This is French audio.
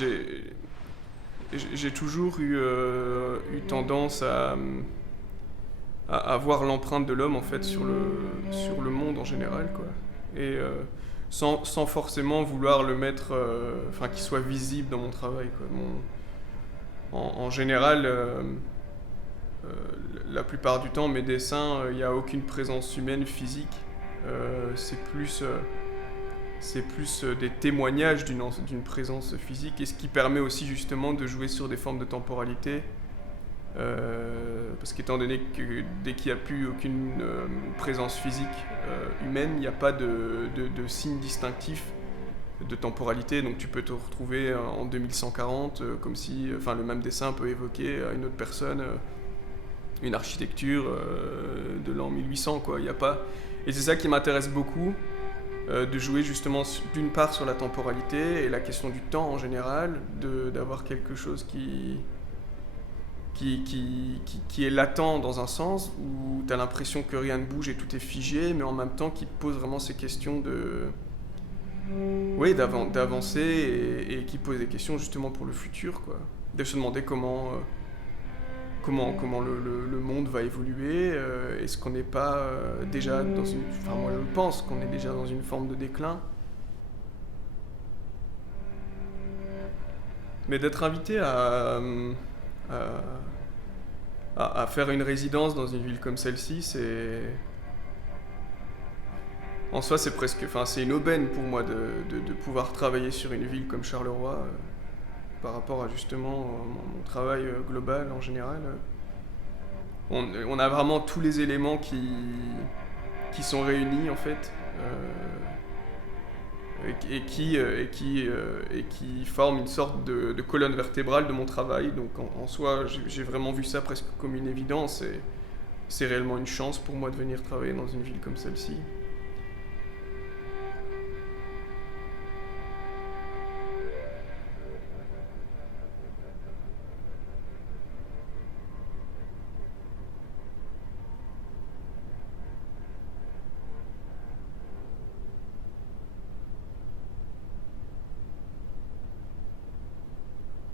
j'ai j'ai toujours eu tendance à voir l'empreinte de l'homme en fait sur le monde en général quoi. Et sans forcément vouloir le mettre, enfin qu'il soit visible dans mon travail quoi. En général, euh, la plupart du temps mes dessins, il n'y a aucune présence humaine physique. C'est plus des témoignages d'une présence physique, et ce qui permet aussi justement de jouer sur des formes de temporalité. Parce qu'étant donné que dès qu'il n'y a plus aucune présence physique humaine, il n'y a pas de signe distinctif de temporalité, donc tu peux te retrouver en 2140 comme si, enfin le même dessin peut évoquer à une autre personne une architecture de l'an 1800 quoi. Il y a pas, et c'est ça qui m'intéresse beaucoup, de jouer justement d'une part sur la temporalité et la question du temps en général, d'avoir quelque chose qui est latent dans un sens, où tu as l'impression que rien ne bouge et tout est figé, mais en même temps qui pose vraiment ces questions oui, d'avancer, et qui pose des questions justement pour le futur, quoi. De se demander comment le monde va évoluer, est-ce qu'on n'est pas déjà dans une... Enfin moi je pense qu'on est déjà dans une forme de déclin. Mais d'être invité à, à faire une résidence dans une ville comme celle-ci, c'est... En soi, c'est presque... Enfin, c'est une aubaine pour moi de pouvoir travailler sur une ville comme Charleroi, par rapport à justement mon travail global en général. On a vraiment tous les éléments qui sont réunis en fait, et qui forment une sorte de colonne vertébrale de mon travail. Donc en soi, j'ai vraiment vu ça presque comme une évidence, et c'est réellement une chance pour moi de venir travailler dans une ville comme celle-ci.